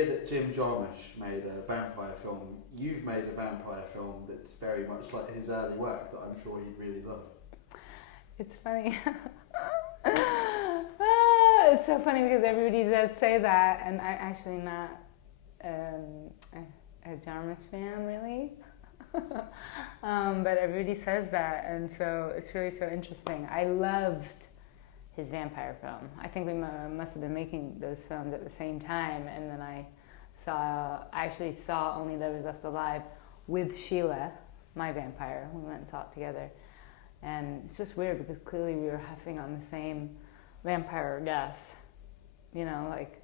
idea that Jim Jarmusch made a vampire film, you've made a vampire film that's very much like his early work that I'm sure he'd really love. It's funny. It's so funny because everybody does say that, and I'm actually not a Jarmusch fan, really. But everybody says that, and so it's really so interesting. I loved his vampire film. I think we must have been making those films at the same time, and then I actually saw Only Lovers Left Alive with Sheila, my vampire. We went and saw it together, and it's just weird because clearly we were huffing on the same vampire gas, you know, like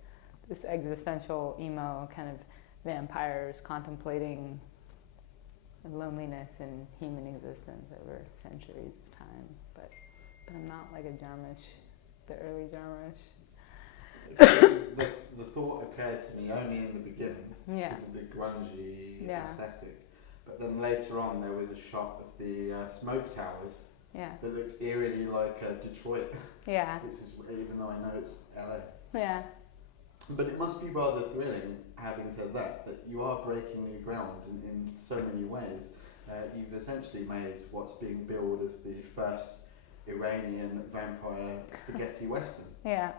this existential emo kind of vampires contemplating loneliness in human existence over centuries of time. But I'm not like a Jarmusch, the early Jarmusch. The thought occurred to me only in the beginning because of the grungy aesthetic, but then later on there was a shot of the smoke towers that looked eerily like Detroit. Yeah. Which is, even though I know it's LA. Yeah. But it must be rather thrilling, having said that you are breaking new ground in so many ways. You've essentially made what's being billed as the first Iranian vampire spaghetti western. Yeah.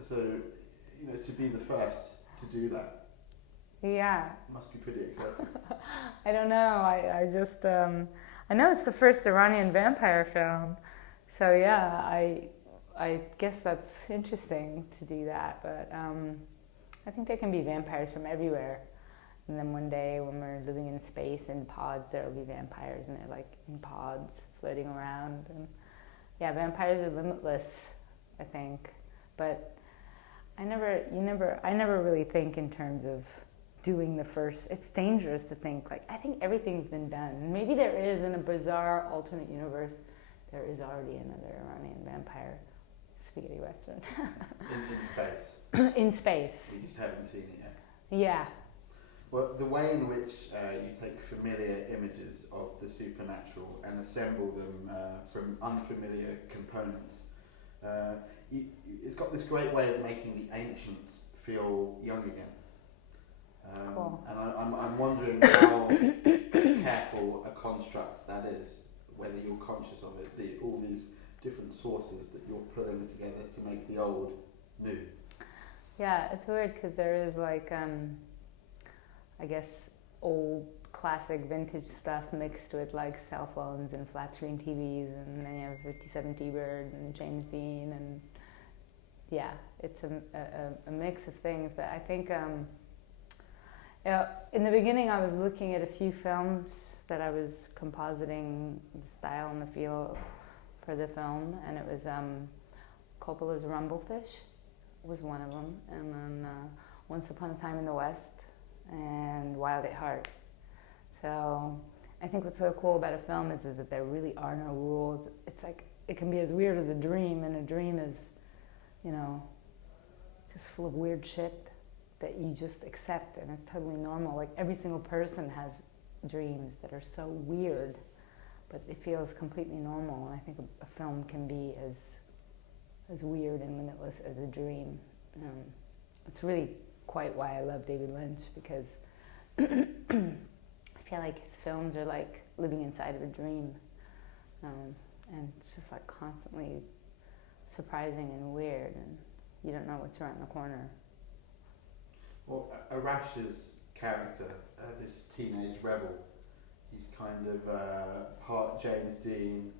So, you know, to be the first to do that. Yeah. Must be pretty exciting. I don't know. I just I know it's the first Iranian vampire film, so yeah, I guess that's interesting to do that. But I think there can be vampires from everywhere. And then one day when we're living in space in pods, there will be vampires, and they're like in pods floating around. And yeah, vampires are limitless, I think. But I never really think in terms of doing the first. It's dangerous to think like, I think everything's been done. Maybe there is, in a bizarre alternate universe, there is already another Iranian vampire spaghetti western. in space. In space. You just haven't seen it yet. Yeah. Well, the way in which you take familiar images of the supernatural and assemble them from unfamiliar components, it's got this great way of making the ancient feel young again. Cool. And I'm wondering how careful a construct that is, whether you're conscious of it, all these different sources that you're pulling together to make the old new. Yeah, it's weird because there is like, I guess, old classic vintage stuff mixed with like cell phones and flat screen TVs, and then you have 57 T-Bird and James Dean, and yeah, it's a mix of things. But I think in the beginning I was looking at a few films that I was compositing the style and the feel for the film, and it was Coppola's Rumblefish was one of them, and then Once Upon a Time in the West and Wild at Heart. So I think what's so cool about a film is that there really are no rules. It's like, it can be as weird as a dream, and a dream is, you know, just full of weird shit that you just accept, and it's totally normal. Like, every single person has dreams that are so weird, but it feels completely normal, and I think a film can be as weird and limitless as a dream. It's really quite why I love David Lynch, because I feel like his films are like living inside of a dream, and it's just like constantly surprising and weird, and you don't know what's around the corner. Well, Arash's character, this teenage rebel, he's kind of part James Dean,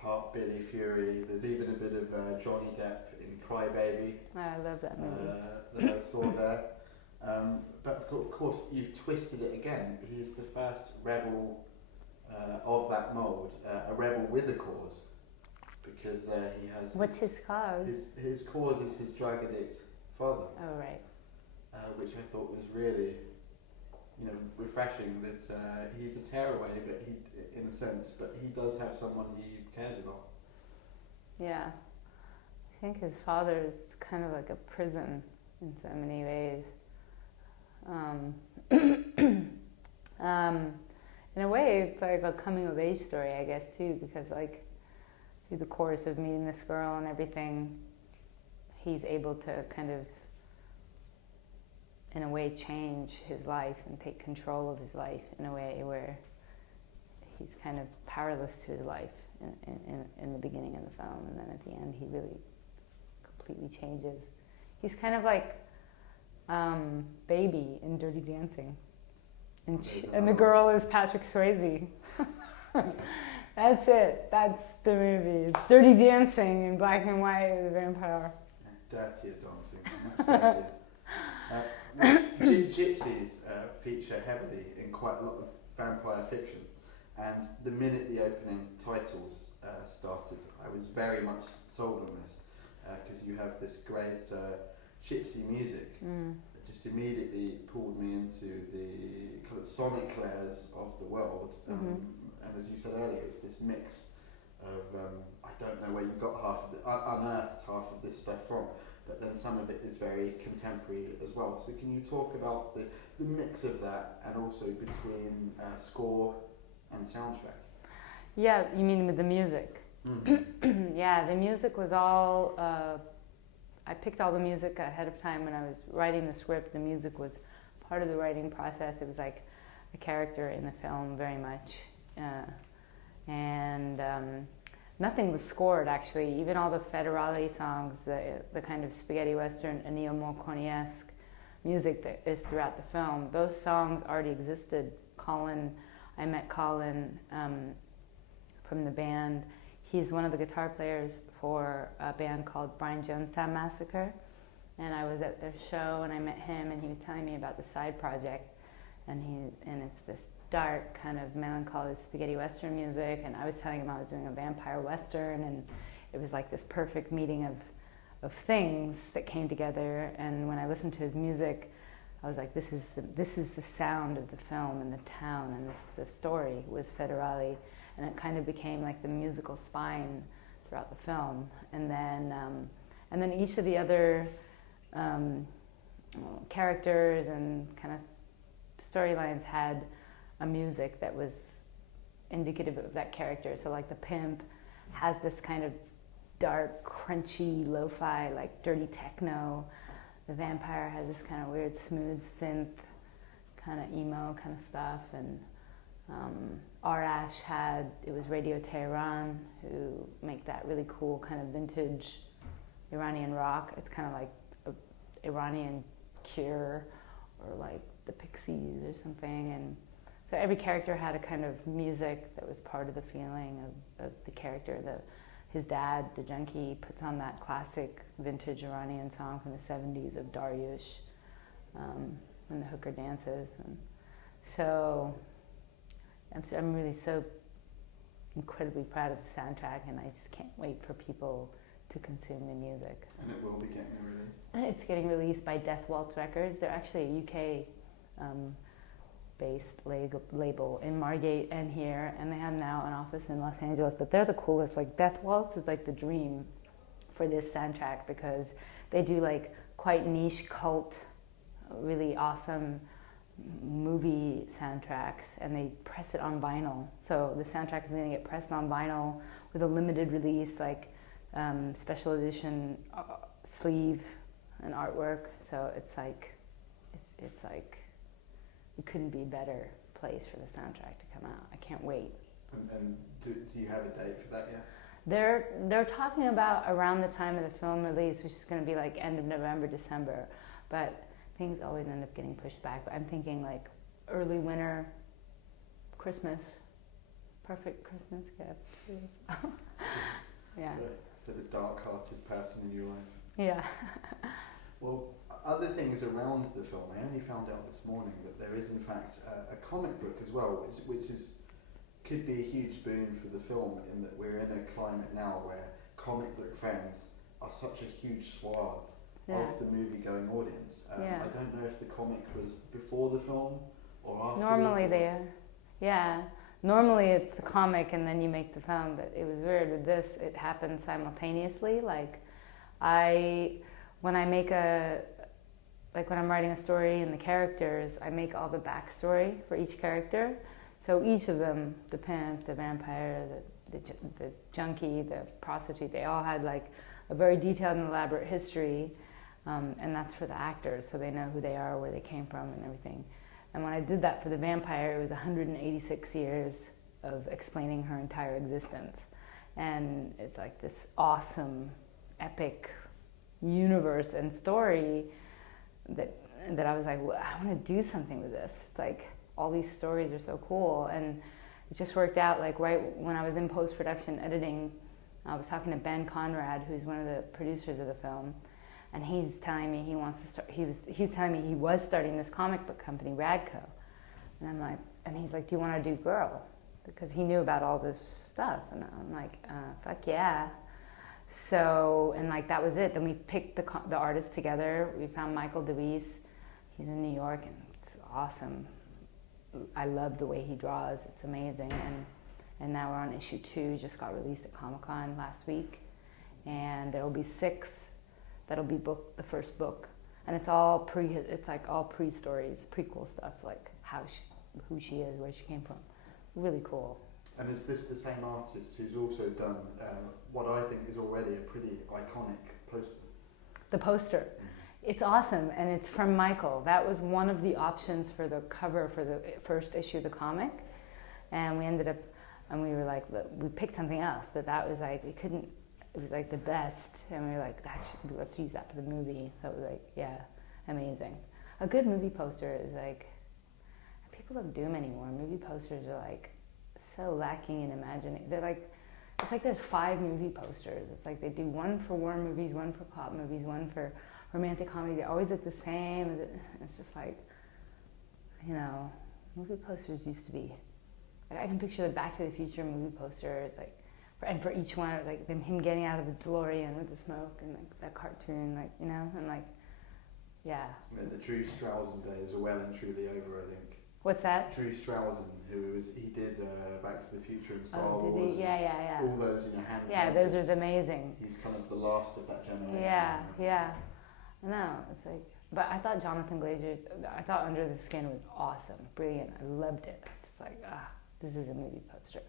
part Billy Fury. There's even a bit of Johnny Depp in Cry Baby. I love that movie. That I saw there. But of course, you've twisted it again. He's the first rebel of that mould, a rebel with a cause, because he has. What's his cause? His cause is his drug addict father. Oh, right. Which I thought was really, you know, refreshing. That he's a tearaway, but he, in a sense, but he does have someone he cares about. Yeah, I think his father is kind of like a prison in so many ways. In a way, it's like a coming of age story, I guess, too, because like through the course of meeting this girl and everything, he's able to kind of in a way, change his life and take control of his life in a way where he's kind of powerless to his life in the beginning of the film, and then at the end he really completely changes. He's kind of like Baby in Dirty Dancing, and the girl is Patrick Swayze. That's it. That's the movie. It's Dirty Dancing in black and white with a vampire. Dirtier dancing, much dirtier. Gypsies feature heavily in quite a lot of vampire fiction, and the minute the opening titles started, I was very much sold on this, because you have this great gypsy music that just immediately pulled me into the kind of sonic layers of the world. And as you said earlier, it's this mix of, I don't know where you got unearthed half of this stuff from, but then some of it is very contemporary as well. So can you talk about the mix of that, and also between score and soundtrack? Yeah, you mean with the music? Mm-hmm. Yeah, the music was all, I picked all the music ahead of time when I was writing the script. The music was part of the writing process. It was like a character in the film very much. And nothing was scored, actually. Even all the Federale songs, the kind of spaghetti western, Ennio Morricone-esque music that is throughout the film, those songs already existed. I met Colin from the band. He's one of the guitar players for a band called Brian Jonestown Massacre. And I was at their show and I met him, and he was telling me about the side project. And it's this dark kind of melancholy spaghetti western music, and I was telling him I was doing a vampire western, and it was like this perfect meeting of things that came together. And when I listened to his music, I was like, this is the sound of the film and the town, and the story was Federale, and it kind of became like the musical spine throughout the film. And then each of the other characters and kind of storylines had a music that was indicative of that character. So like the pimp has this kind of dark, crunchy, lo-fi, like dirty techno. The vampire has this kind of weird, smooth synth, kind of emo kind of stuff. And Arash it was Radio Tehran, who make that really cool kind of vintage Iranian rock. It's kind of like Iranian Cure or like the Pixies or something. And so every character had a kind of music that was part of the feeling of the character. His dad, the junkie, puts on that classic vintage Iranian song from the 70s of Jarmusch, when the hooker dances. And so I'm really so incredibly proud of the soundtrack, and I just can't wait for people to consume the music. And it will be getting released? It's getting released by Death Waltz Records. They're actually a UK based label in Margate and here, and they have now an office in Los Angeles, but they're the coolest. Like Death Waltz is like the dream for this soundtrack, because they do like quite niche cult, really awesome movie soundtracks, and they press it on vinyl. So the soundtrack is going to get pressed on vinyl with a limited release, like special edition sleeve and artwork. So it's like it couldn't be a better place for the soundtrack to come out. I can't wait. And do you have a date for that yet? They're talking about around the time of the film release, which is going to be like end of November, December. But things always end up getting pushed back. But I'm thinking like early winter, Christmas, perfect Christmas gift. Yeah. For the dark-hearted person in your life. Yeah. Well, other things around the film, I only found out this morning that there is in fact a comic book as well, which could be a huge boon for the film, in that we're in a climate now where comic book fans are such a huge swath of the movie-going audience. I don't know if the comic was before the film or after. Normally they are. Yeah. Normally it's the comic and then you make the film, but it was weird with this. It happened simultaneously. Like when I'm writing a story and the characters, I make all the backstory for each character. So each of them, the pimp, the vampire, the junkie, the prostitute, they all had like a very detailed and elaborate history. And that's for the actors, so they know who they are, where they came from, and everything. And when I did that for the vampire, it was 186 years of explaining her entire existence. And it's like this awesome, epic universe and story that I was like, well, I want to do something with this. It's like all these stories are so cool, and it just worked out. Like right when I was in post-production editing, I was talking to Ben Conrad, who's one of the producers of the film, and he's telling me he wants to start. He's telling me he was starting this comic book company, Radco, and I'm like, and he's like, do you want to do Girl? Because he knew about all this stuff, and I'm like, fuck yeah. So, and like that was it. Then we picked the artists together. We found Michael DeWeese. He's in New York, and it's awesome. I love the way he draws. It's amazing. And now we're on issue 2. Just got released at Comic-Con last week, and there will be 6 that'll be the first book, and it's all It's like all pre-stories, prequel stuff, like who she is, where she came from. Really cool. And is this the same artist who's also done what I think is already a pretty iconic poster? The poster. Mm-hmm. It's awesome, and it's from Michael. That was one of the options for the cover for the first issue of the comic, and we ended up, and we were like, we picked something else, but that was like, it was like the best, and we were like, let's use that for the movie. So it was like, yeah, amazing. A good movie poster is like, people don't do them anymore. Movie posters are like, so lacking in imagination. They're like, it's like there's 5 movie posters. It's like they do one for war movies, one for pop movies, one for romantic comedy. They always look the same. It's just like, movie posters used to be. I can picture the Back to the Future movie poster. It's like, and for each one, it was like him getting out of the DeLorean with the smoke and like that cartoon, and like, yeah. The Drew Strausen days are well and truly over, I think. What's that? Drew Strausen, he did Back to the Future and Star Wars. Did he? Yeah. All those, hand. Yeah, those are amazing. He's kind of the last of that generation. Yeah. No, it's like, but I thought Jonathan Glazer's Under the Skin was awesome, brilliant. I loved it. It's like, this is a movie poster.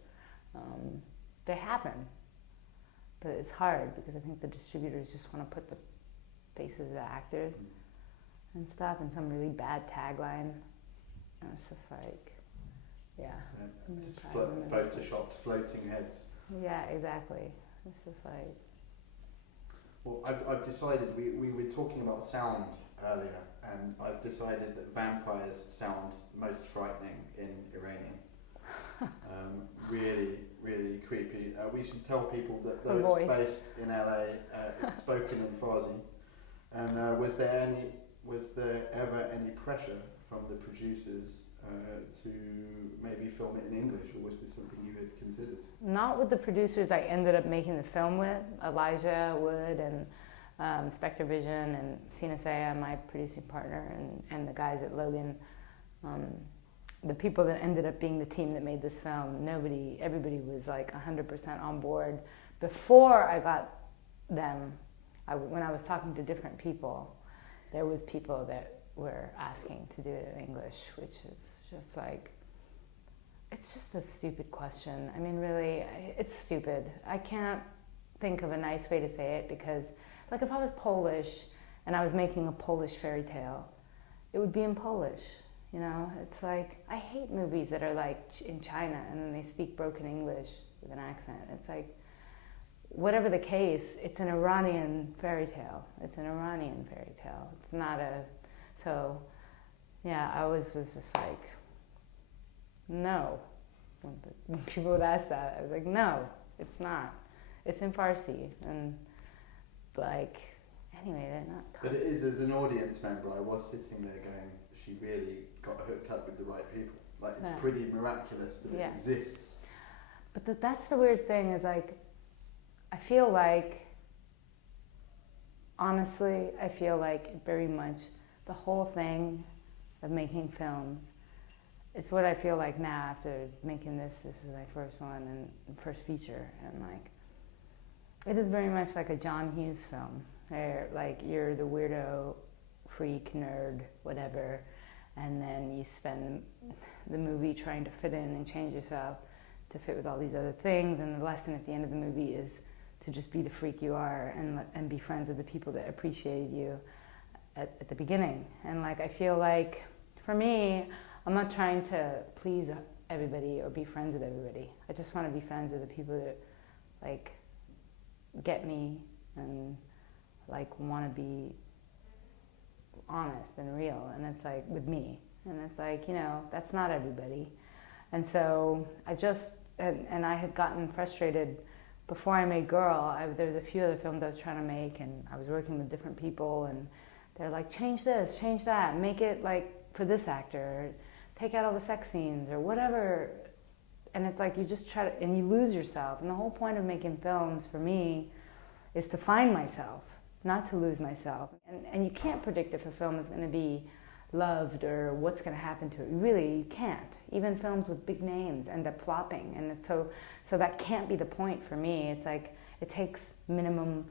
They happen, but it's hard because I think the distributors just want to put the faces of the actors and stuff, and some really bad tagline. And it's just like, just photoshopped floating heads. Yeah, exactly. It's just like. Well, I've decided, we were talking about sound earlier, and I've decided that vampires sound most frightening in Iranian. Really, really creepy. We should tell people that though it's based in LA, it's spoken in Farsi. And was there ever any pressure from the producers to maybe film it in English, or was this something you had considered? Not with the producers I ended up making the film with, Elijah Wood and Spectre Vision and Sina Saya, my producing partner, and the guys at Logan. The people that ended up being the team that made this film, everybody was like 100% on board. Before I got them, when I was talking to different people, there was people that were asking to do it in English, which is just like, it's just a stupid question. I mean, really, it's stupid. I can't think of a nice way to say it, because like if I was Polish and I was making a Polish fairy tale, it would be in Polish. It's like, I hate movies that are like in China and then they speak broken English with an accent. It's like, whatever the case, it's an Iranian fairy tale. It's not so, yeah, I was just like, no. When people would ask that, I was like, no, it's not. It's in Farsi. And like, anyway, they're not. But it is, as an audience member, I was sitting there going, she really got hooked up with the right people. Like, it's pretty miraculous that it exists. But that's the weird thing, is like, I feel like, honestly, very much the whole thing of making films is what I feel like now after making this. This was my first one and first feature, and like, it is very much like a John Hughes film, where like you're the weirdo, freak, nerd, whatever, and then you spend the movie trying to fit in and change yourself to fit with all these other things, and the lesson at the end of the movie is to just be the freak you are and be friends with the people that appreciate you. at the beginning. And like, I feel like, for me, I'm not trying to please everybody or be friends with everybody. I just want to be friends with the people that like get me and like want to be honest and real. And it's like with me. And it's like, you know, that's not everybody. And so I just, and I had gotten frustrated before I made Girl. There was a few other films I was trying to make, and I was working with different people, and they're like, change this, change that, make it like for this actor, or take out all the sex scenes or whatever. And it's like you just try to, and you lose yourself. And the whole point of making films for me is to find myself, not to lose myself. And you can't predict if a film is going to be loved or what's going to happen to it. You can't. Even films with big names end up flopping, and it's so that can't be the point for me. It's like it takes minimum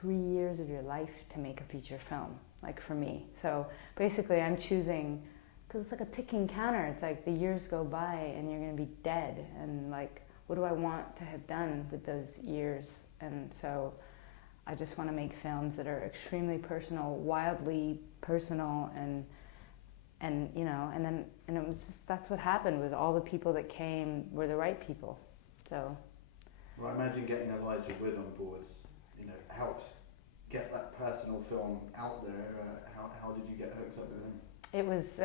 3 years of your life to make a feature film, like for me. So basically I'm choosing, because it's like a ticking counter. It's like the years go by and you're going to be dead, and like, what do I want to have done with those years? And so I just want to make films that are extremely personal, wildly personal, and you know, and it was just, that's what happened, was all the people that came were the right people. So, well, I imagine getting Elijah Wood on board, you know, helps get that personal film out there. How did you get hooked up with him? it was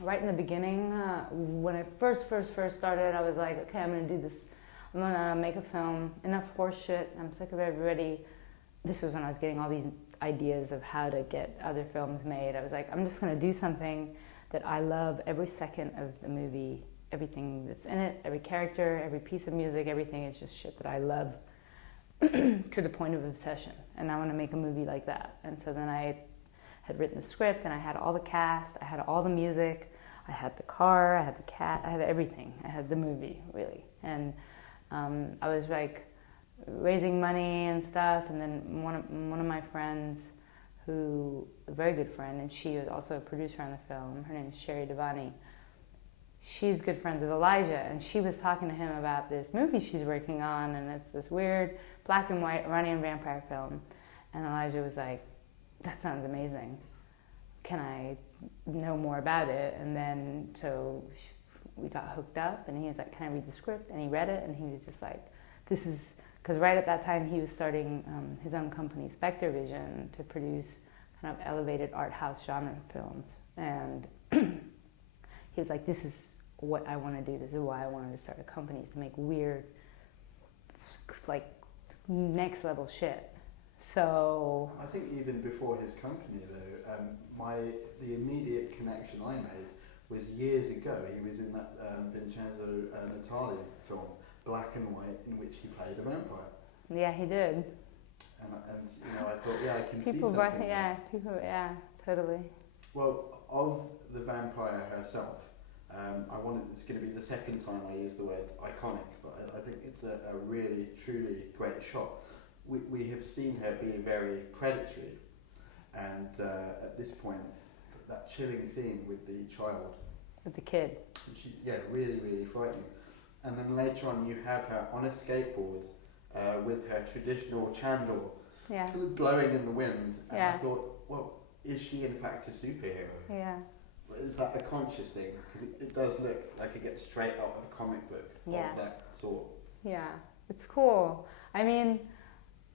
right in the beginning, when I first started. I was like, okay, I'm gonna do this. I'm gonna make a film. Enough horse shit. I'm sick of everybody. This was when I was getting all these ideas of how to get other films made. I was like, I'm just going to do something that I love every second of the movie, everything that's in it, every character, every piece of music, everything is just shit that I love to the point of obsession. And I want to make a movie like that. And so then I had written the script, and I had all the cast, I had all the music, I had the car, I had the cat, I had everything. I had the movie, really. And I was like, raising money and stuff, and then one of my friends, who, a very good friend, and she was also a producer on the film, her name is Sherry Devani. She's good friends with Elijah, and she was talking to him about this movie she's working on, and it's this weird black and white Iranian vampire film. And Elijah was like, that sounds amazing. Can I know more about it? And then so we got hooked up, and he was like, can I read the script? And he read it, and he was just like, this is, because right at that time he was starting his own company, Spectre Vision, to produce kind of elevated art house genre films. And he was like, this is what I want to do. This is why I wanted to start a company, is to make weird, like, next level shit. So I think even before his company, though, the immediate connection I made was years ago. He was in that Vincenzo Natali film, Black and White, in which he played a vampire. Yeah, he did. And you know, I thought, yeah, I can see something. Yeah, totally. Well, of the vampire herself, it's going to be the second time I use the word iconic, but I think it's a really, truly great shot. We have seen her be very predatory, and at this point, that chilling scene with the child. With the kid. Really, really frightening. And then later on, you have her on a skateboard with her traditional chandor, blowing in the wind. And I thought, well, is she in fact a superhero? Yeah. Is that a conscious thing? Because it does look like it gets straight out of a comic book of that sort. Yeah, it's cool. I mean,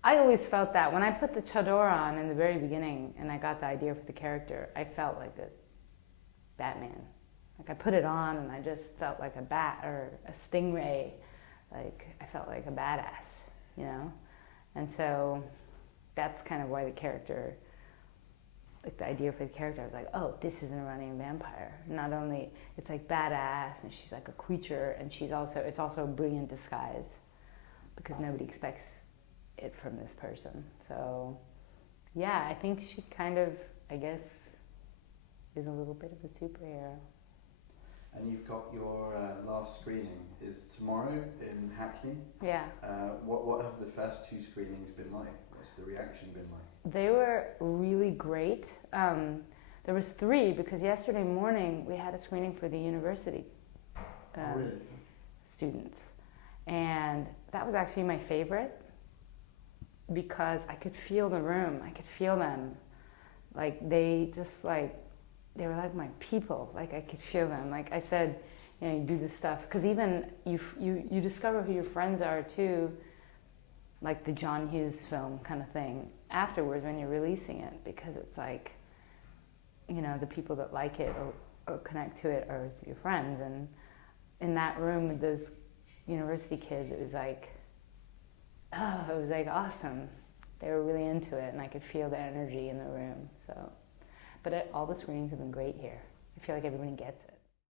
I always felt that. When I put the chador on in the very beginning and I got the idea for the character, I felt like a Batman. Like, I put it on and I just felt like a bat or a stingray. Like, I felt like a badass, you know? And so that's kind of why the character, like the idea for the character, I was like, oh, this is an Iranian vampire. Not only, it's like badass, and she's like a creature, and it's also a brilliant disguise, because nobody expects it from this person. So yeah, I think she kind of, I guess, is a little bit of a superhero. And you've got your last screening is tomorrow in Hackney. Yeah. What have the first two screenings been like? What's the reaction been like? They were really great. There was 3, because yesterday morning we had a screening for the university Really? students. And that was actually my favorite, because I could feel the room. I could feel them. like they just like, they were like my people. Like I could feel them. Like I said, you know, you do this stuff because even you discover who your friends are too, like the John Hughes film kind of thing afterwards when you're releasing it, because it's like, you know, the people that like it or connect to it are your friends. And in that room with those university kids, it was like, oh, it was like awesome. They were really into it, and I could feel the energy in the room. So, but all the screenings have been great here. I feel like everyone gets it.